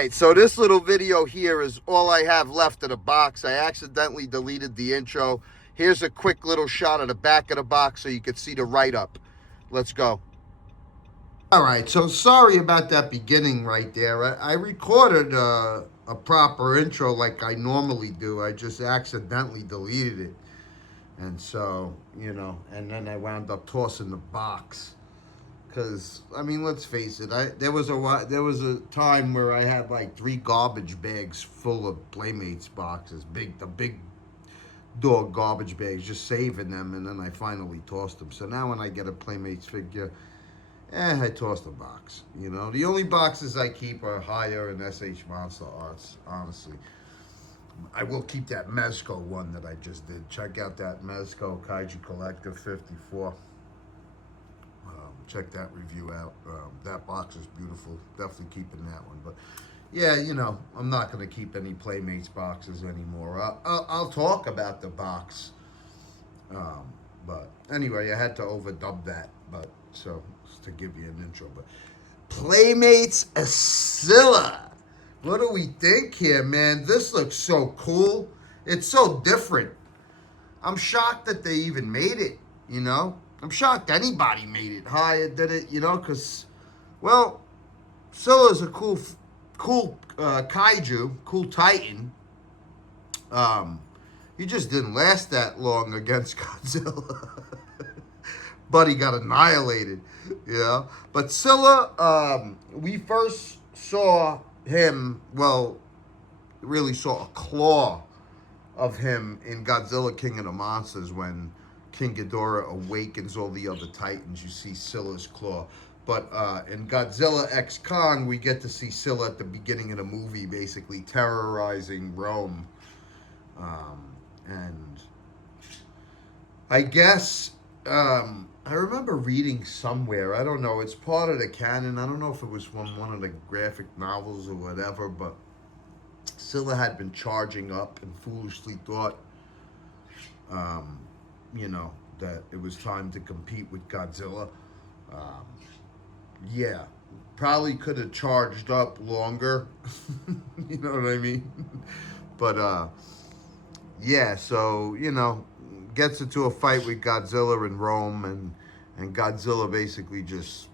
right, so this little video here is all I have left of the box. I accidentally deleted the intro. Here's a quick little shot of the back of the box so you can see the write-up. Let's go. All right, so sorry about that beginning right there. I recorded a proper intro like I normally do. I just accidentally deleted it. And so, you know, and then I wound up tossing the box. Because, I mean, let's face it, there was a time where I had like 3 garbage bags full of Playmates boxes, the big dog garbage bags, just saving them, and then I finally tossed them. So now when I get a Playmates figure, I toss the box. You know, the only boxes I keep are Higher and SH Monster Arts, honestly. I will keep that Mezco one that I just did. Check out that Mezco Kaiju Collective 54. Check that review out. That box is beautiful. Definitely keeping that one. But yeah, you know, I'm not going to keep any Playmates boxes anymore. I'll talk about the box. But anyway, I had to overdub that. But so to give you an intro. But Playmates Scylla. What do we think here, man? This looks so cool. It's so different. I'm shocked that they even made it, you know? I'm shocked anybody made it. Higher did it, you know, because, well, Scylla's a cool kaiju, cool titan. He just didn't last that long against Godzilla. But he got annihilated, you know. But Scylla, we first saw him, well, really saw a claw of him in Godzilla King of the Monsters when King Ghidorah awakens all the other Titans. You see Scylla's claw. But in Godzilla X Kong, we get to see Scylla at the beginning of the movie, basically terrorizing Rome. And I guess, I remember reading somewhere, I don't know, it's part of the canon. I don't know if it was from one of the graphic novels or whatever, but Scylla had been charging up and foolishly thought, you know, that it was time to compete with Godzilla. Yeah, probably could have charged up longer. You know what I mean? But, yeah, so, you know, gets into a fight with Godzilla in Rome, and Godzilla basically just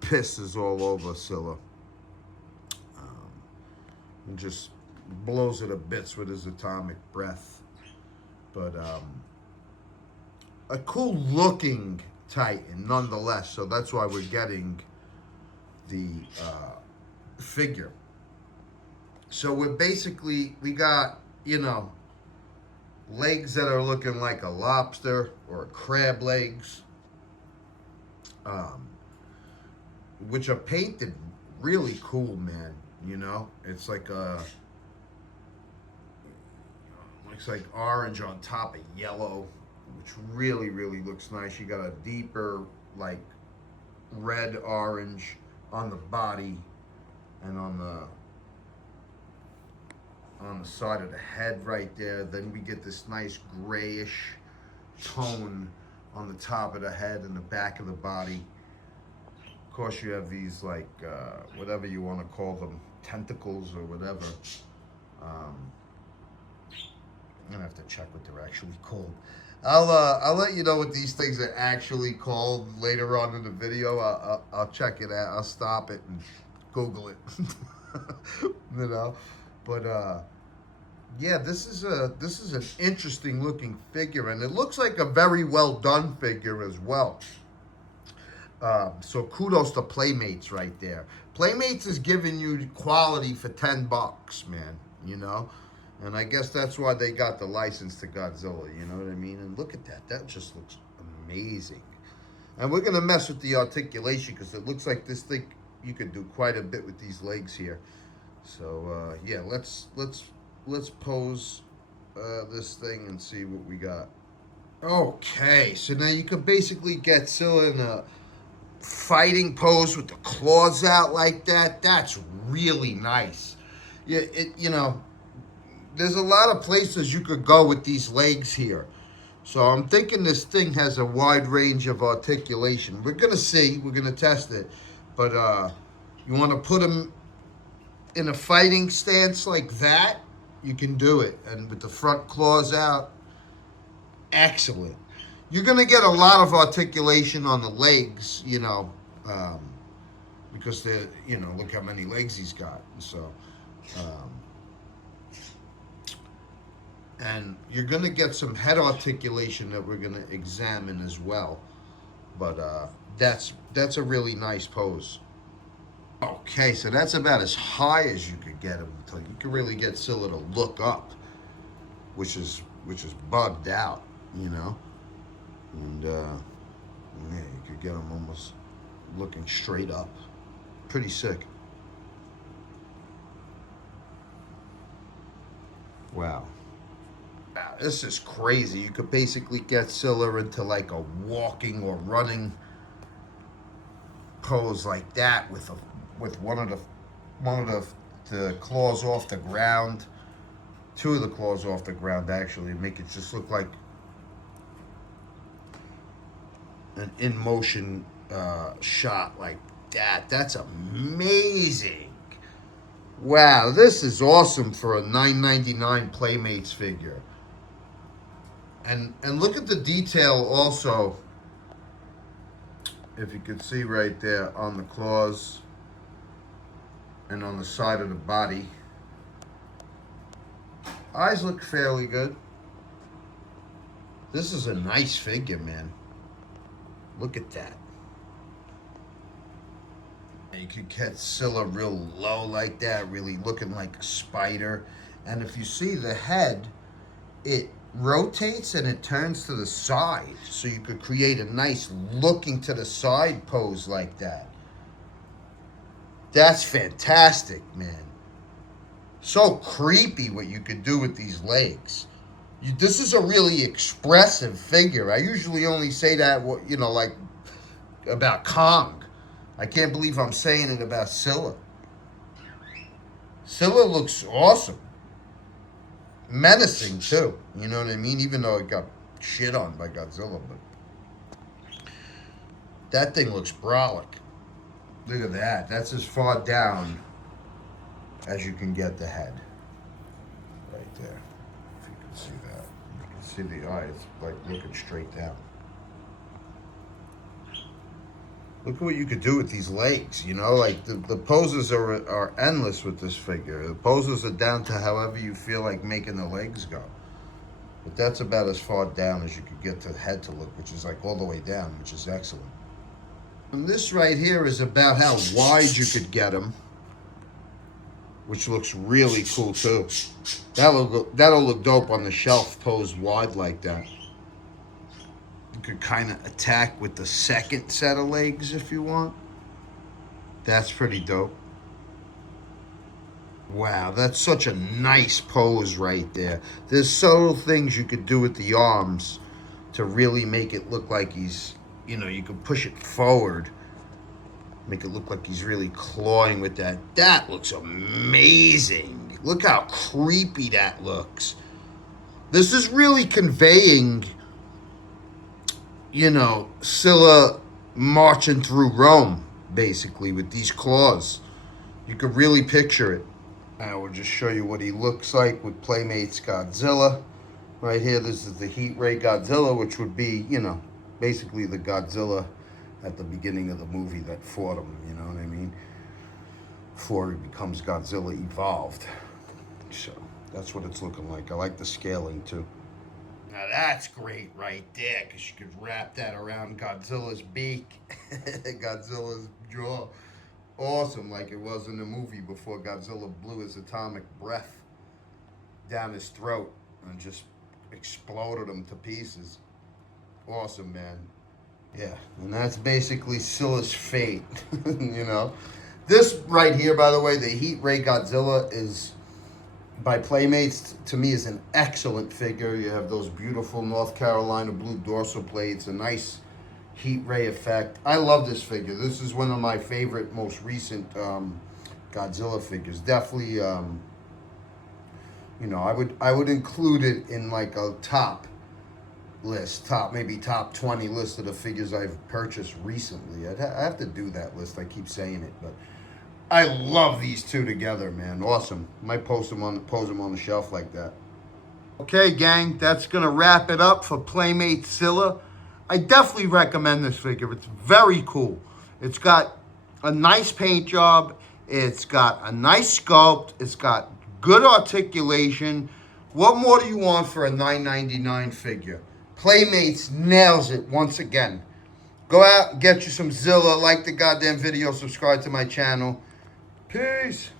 pisses all over Scylla. And just blows it to bits with his atomic breath. But, a cool looking Titan nonetheless, so that's why we're getting the figure. So we got, you know, legs that are looking like a lobster or a crab legs, which are painted really cool, man. You know, it's like looks like orange on top of yellow, which really, really looks nice. You got a deeper, like, red orange on the body and on the side of the head right there. Then we get this nice grayish tone on the top of the head and the back of the body. Of course, you have these, like, whatever you want to call them, tentacles or whatever. I'm gonna have to check what they're actually called. I'll let you know what these things are actually called later on in the video. I'll check it out. I'll stop it and Google it. You know, but yeah, this is an interesting looking figure, and it looks like a very well done figure as well. So kudos to Playmates right there. Playmates is giving you quality for $10, man. You know. And I guess that's why they got the license to Godzilla, you know what I mean? And look at that. That just looks amazing. And we're going to mess with the articulation because it looks like this thing, you could do quite a bit with these legs here. So, yeah, let's pose this thing and see what we got. Okay, so now you can basically get Scylla in a fighting pose with the claws out like that. That's really nice. Yeah, you know, there's a lot of places you could go with these legs here. So I'm thinking this thing has a wide range of articulation. We're going to see. We're going to test it. But you want to put them in a fighting stance like that, you can do it. And with the front claws out, excellent. You're going to get a lot of articulation on the legs, um, because they're, look how many legs he's got. So, um, and you're going to get some head articulation that we're going to examine as well. But that's a really nice pose. Okay, so that's about as high as you could get him until you can really get Scylla to look up, which is bugged out, and yeah, you could get him almost looking straight up. Pretty sick. Wow. Wow, this is crazy. You could basically get Scylla into like a walking or running pose like that with one of the claws off the ground, two of the claws off the ground actually, make it just look like an in motion shot like that. That's amazing. Wow, this is awesome for a $9.99 Playmates figure. And look at the detail also, if you could see right there on the claws and on the side of the body. Eyes look fairly good. This is a nice figure, man. Look at that. You could get Scylla real low like that, really looking like a spider. And if you see the head, it rotates and it turns to the side. So you could create a nice looking to the side pose like that. That's fantastic, man. So creepy what you could do with these legs. This is a really expressive figure. I usually only say that, like about Kong. I can't believe I'm saying it about Scylla. Scylla looks awesome. Menacing, too. You know what I mean? Even though it got shit on by Godzilla. But that thing looks brolic. Look at that. That's as far down as you can get the head. Right there. If you can see that. You can see the eyes, like, looking straight down. Look at what you could do with these legs, like the poses are endless with this figure. The poses are down to however you feel like making the legs go. But that's about as far down as you could get the head to look, which is like all the way down, which is excellent. And this right here is about how wide you could get them, which looks really cool too. That'll look dope on the shelf posed wide like that. You could kind of attack with the second set of legs if you want. That's pretty dope. Wow, that's such a nice pose right there. There's subtle things you could do with the arms to really make it look like he's, you could push it forward. Make it look like he's really clawing with that. That looks amazing. Look how creepy that looks. This is really conveying, Scylla marching through Rome, basically, with these claws. You could really picture it. I will just show you what he looks like with Playmates Godzilla. Right here, this is the Heat Ray Godzilla, which would be, basically the Godzilla at the beginning of the movie that fought him, you know what I mean? Before he becomes Godzilla evolved. So, that's what it's looking like. I like the scaling, too. Now that's great right there, because you could wrap that around Godzilla's beak, Godzilla's jaw. Awesome, like it was in the movie before Godzilla blew his atomic breath down his throat and just exploded him to pieces. Awesome, man. Yeah, and that's basically Scylla's fate, This right here, by the way, the Heat Ray Godzilla is by Playmates, to me, is an excellent figure. You have those beautiful North Carolina blue dorsal plates, a nice heat ray effect. I love this figure. This is one of my favorite, most recent Godzilla figures. Definitely, I would include it in like a top list, maybe top 20 list of the figures I've purchased recently. I have to do that list. I keep saying it, but I love these two together, man. Awesome. Might pose them on the shelf like that. Okay, gang, that's gonna wrap it up for Playmates Scylla. I definitely recommend this figure. It's very cool. It's got a nice paint job. It's got a nice sculpt. It's got good articulation. What more do you want for a $9.99 figure? Playmates nails it once again. Go out, get you some Scylla, like the goddamn video, subscribe to my channel. Peace.